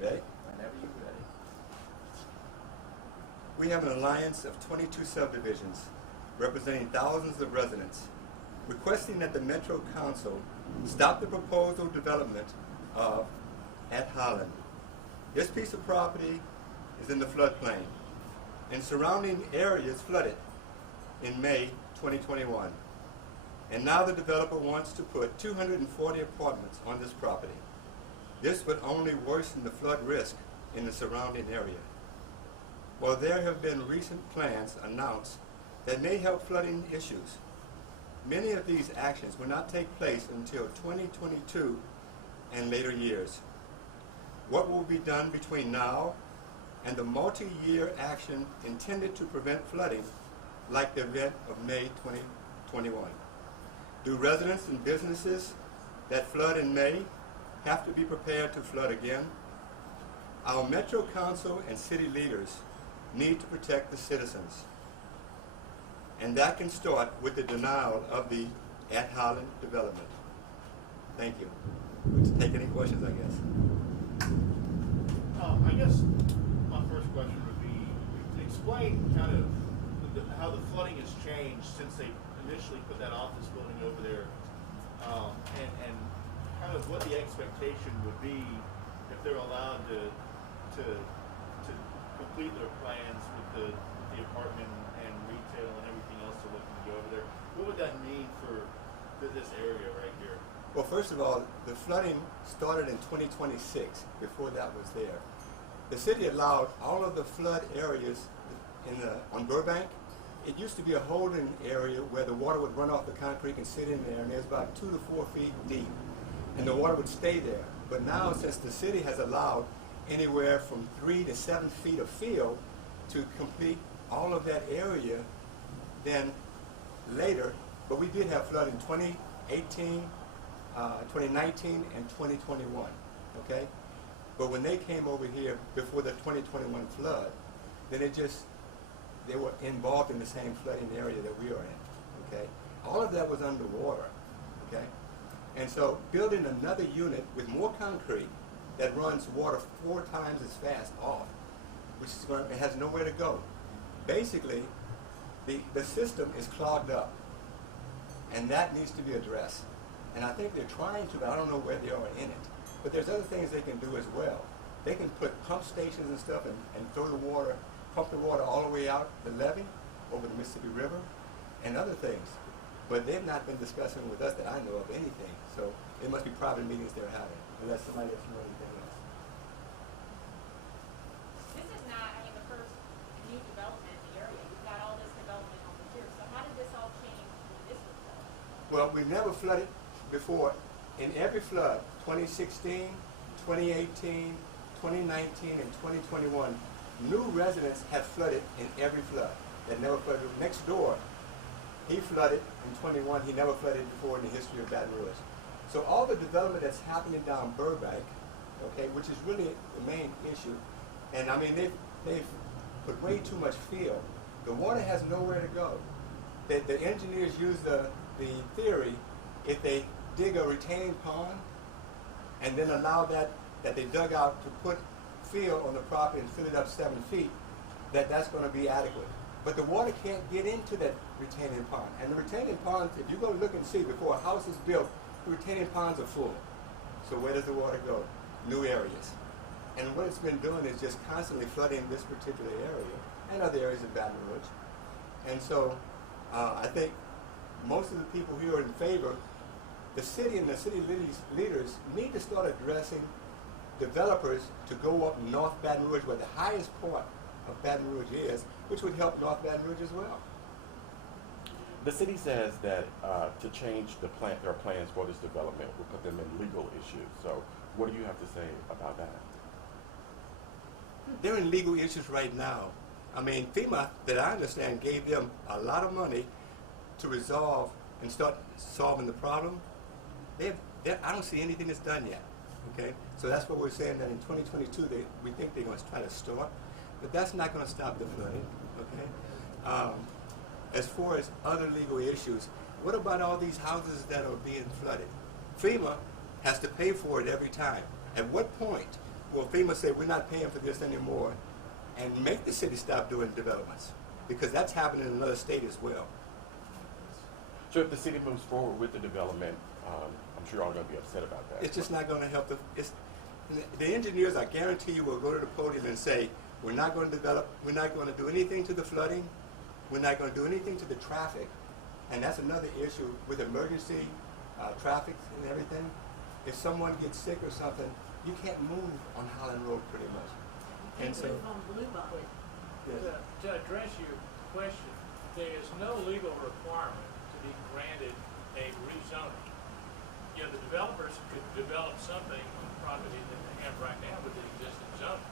Ready? Whenever you're ready. We have an alliance of 22 subdivisions representing thousands of residents, requesting that the Metro Council stop the proposal development of at Holland. This piece of property is in the floodplain, and surrounding areas flooded in May 2021. And now the developer wants to put 240 apartments on this property. This would only worsen the flood risk in the surrounding area. While there have been recent plans announced that may help flooding issues, many of these actions will not take place until 2022 and later years. What will be done between now and the multi-year action intended to prevent flooding like the event of May 2021? Do residents and businesses that flood in May have to be prepared to flood again? Our Metro Council and city leaders need to protect the citizens. And that can start with the denial of the at Holland development. Thank you. Let's take any questions, I guess. I guess my first question would be to explain kind of how the flooding has changed since they initially put that office building over there, and kind of what the expectation would be if they're allowed to complete their plans with the apartment and retail and everything else they're looking to go over there. What would that mean for this area right here? Well, first of all, the flooding started in 2026. Before that was there. The city allowed all of the flood areas on Burbank. It used to be a holding area where the water would run off the concrete and sit in there, and there's about 2 to 4 feet deep, and the water would stay there. But now, since the city has allowed anywhere from 3 to 7 feet of fill to complete all of that area, then later, but we did have flood in 2018, 2019, and 2021, okay? But when they came over here before the 2021 flood, then they were involved in the same flooding area that we are in, okay? All of that was underwater, okay? And so building another unit with more concrete that runs water 4 times as fast off, which is it has nowhere to go. Basically, the system is clogged up, and that needs to be addressed. And I think they're trying to, but I don't know where they are in it. But there's other things they can do as well. They can put pump stations and stuff and pump the water all the way out the levee over the Mississippi River and other things. But they've not been discussing with us that I know of anything. So it must be private meetings they're having, unless somebody else knows anything else. This is not, the first new development in the area. You've got all this development over here. So how did this all change when this was built? Well, we've never flooded before. In every flood, 2016, 2018, 2019, and 2021, new residents have flooded in every flood. That never flooded. Next door, he flooded in 21. He never flooded before in the history of Baton Rouge. So all the development that's happening down Burbank, okay, which is really the main issue, and they've put way too much fill. The water has nowhere to go. The engineers use the theory, if they dig a retaining pond and then allow that they dug out to put fill on the property and fill it up 7 feet, that's going to be adequate. But the water can't get into that retaining pond. And the retaining ponds, if you go look and see, before a house is built, the retaining ponds are full. So where does the water go? New areas. And what it's been doing is just constantly flooding this particular area and other areas of Baton Rouge. And so I think most of the people here are in favor. The city and the city leaders need to start addressing developers to go up North Baton Rouge, where the highest point of Baton Rouge is, which would help North Baton Rouge as well. The city says that to change their plans for this development will put them in legal issues. So what do you have to say about that? They're in legal issues right now. FEMA, that I understand, gave them a lot of money to resolve and start solving the problem. I don't see anything that's done yet. Okay, so that's what we're saying, that in 2022 we think they're going to try to start, but that's not going to stop the flooding. Okay, as far as other legal issues, what about all these houses that are being flooded? FEMA has to pay for it every time. At what point will FEMA say we're not paying for this anymore, and make the city stop doing developments, because that's happening in another state as well. So if the city moves forward with the development, I'm sure y'all are going to be upset about that. It's just not going to help the engineers, I guarantee you, will go to the podium and say, we're not going to develop, we're not going to do anything to the flooding, we're not going to do anything to the traffic, and that's another issue with emergency traffic and everything. If someone gets sick or something, you can't move on Holland Road pretty much. And so, yes. To address your question, there is no legal requirement to be granted a rezoning. You know, the developers could develop something on the property that they have right now with the existing zoning,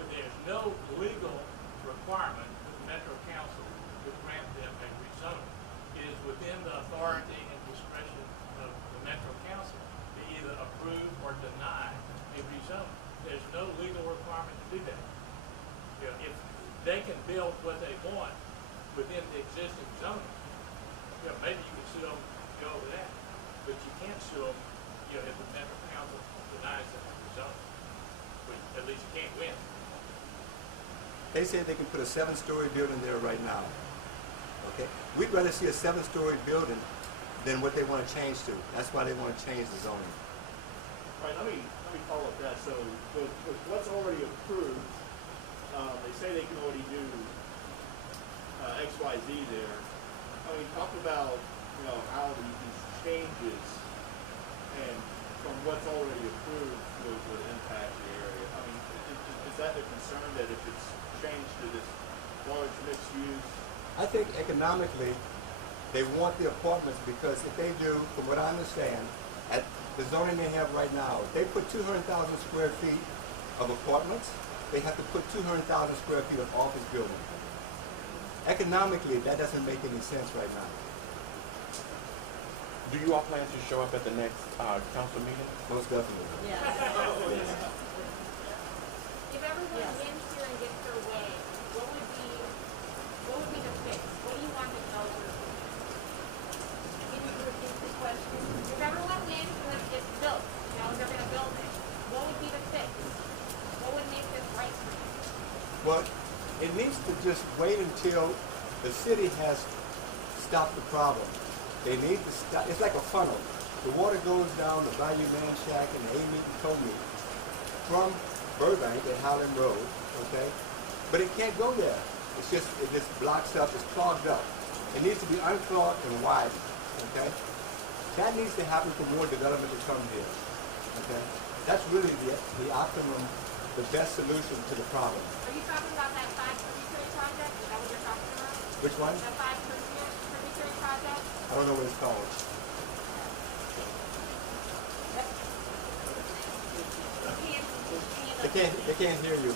but there's no legal requirement for the Metro Council to grant them a rezoning. It is within the authority and discretion of the Metro Council to either approve or deny a rezoning. There's no legal requirement to do that. You know, if they can build what they want within the existing zoning, you know, maybe you can sue them and go over that, but you can't sue them, you know, if the Metro Council denies them the zoning. But at least you can't win. They say they can put a 7-story building there right now. Okay, we'd rather see a 7-story building than what they want to change to. That's why they want to change the zoning. All right, let me follow up that. So with what's already approved, they say they can already do X, Y, Z there. I mean, talk about, you know, how these changes and from what's already approved would impact the area. I mean, is that the concern, that if it's changed to this large mixed use? I think economically, they want the apartments, because if they do, from what I understand, at the zoning they have right now, if they put 200,000 square feet of apartments, they have to put 200,000 square feet of office building. Economically, that doesn't make any sense right now. Do you all plan to show up at the next council meeting? Most definitely. If everyone wins here and gets their way, what would be the fix? What do you want the developers to do? Can you repeat the question? If everyone wins and it gets built, you know, they're gonna build it, what would be the fix? What would make this right for you? Well, it needs to just wait until the city has stopped the problem. They need to stop. It's like a funnel. The water goes down the Bayou Man Shack and the A-Meet and Co-Meet from Burbank at Howland Road, okay? But it can't go there. It just blocks up, it's clogged up. It needs to be unclogged and widened, okay? That needs to happen for more development to come here, okay? That's really the optimum, the best solution to the problem. Are you talking about that 5 tributary project? Is that what you're talking about? Which one? That 5 tributary project? I don't know what it's called. They can't hear you.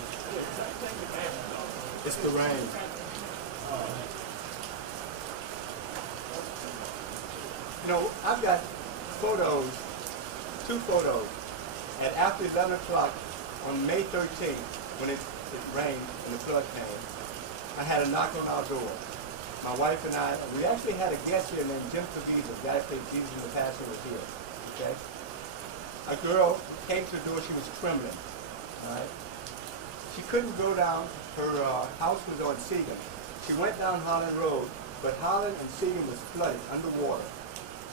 It's the rain. You know, I've got photos, 2 photos, at after 11 o'clock on May 13th, when it rained and the flood came. I had a knock on our door. My wife and I, we actually had a guest here named Jim Caviezel, the guy played Jesus in the Passion was here, okay? A girl came to the door, she was trembling, all right? She couldn't go down, her house was on Seagan. She went down Holland Road, but Holland and Seagan was flooded, underwater.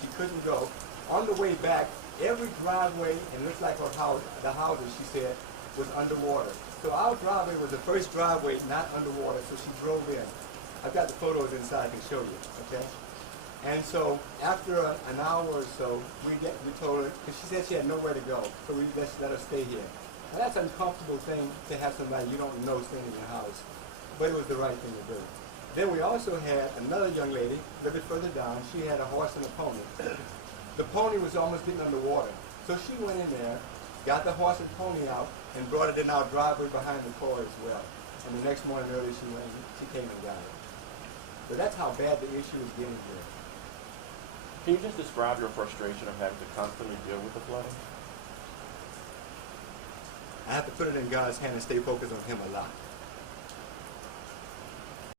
She couldn't go. On the way back, every driveway, and it looks like her house, the houses, she said, was underwater. So our driveway was the first driveway not underwater, so she drove in. I've got the photos inside to show you, okay? And so after an hour or so, we told her, because she said she had nowhere to go, so we just let her stay here. Now that's an uncomfortable thing to have somebody you don't know staying in your house, but it was the right thing to do. Then we also had another young lady, a little bit further down. She had a horse and a pony. The pony was almost getting underwater, so she went in there, got the horse and pony out, and brought it in our driveway behind the car as well. And the next morning early, she came and got it. So that's how bad the issue is getting here. Can you just describe your frustration of having to constantly deal with the flooding? I have to put it in God's hand and stay focused on Him a lot.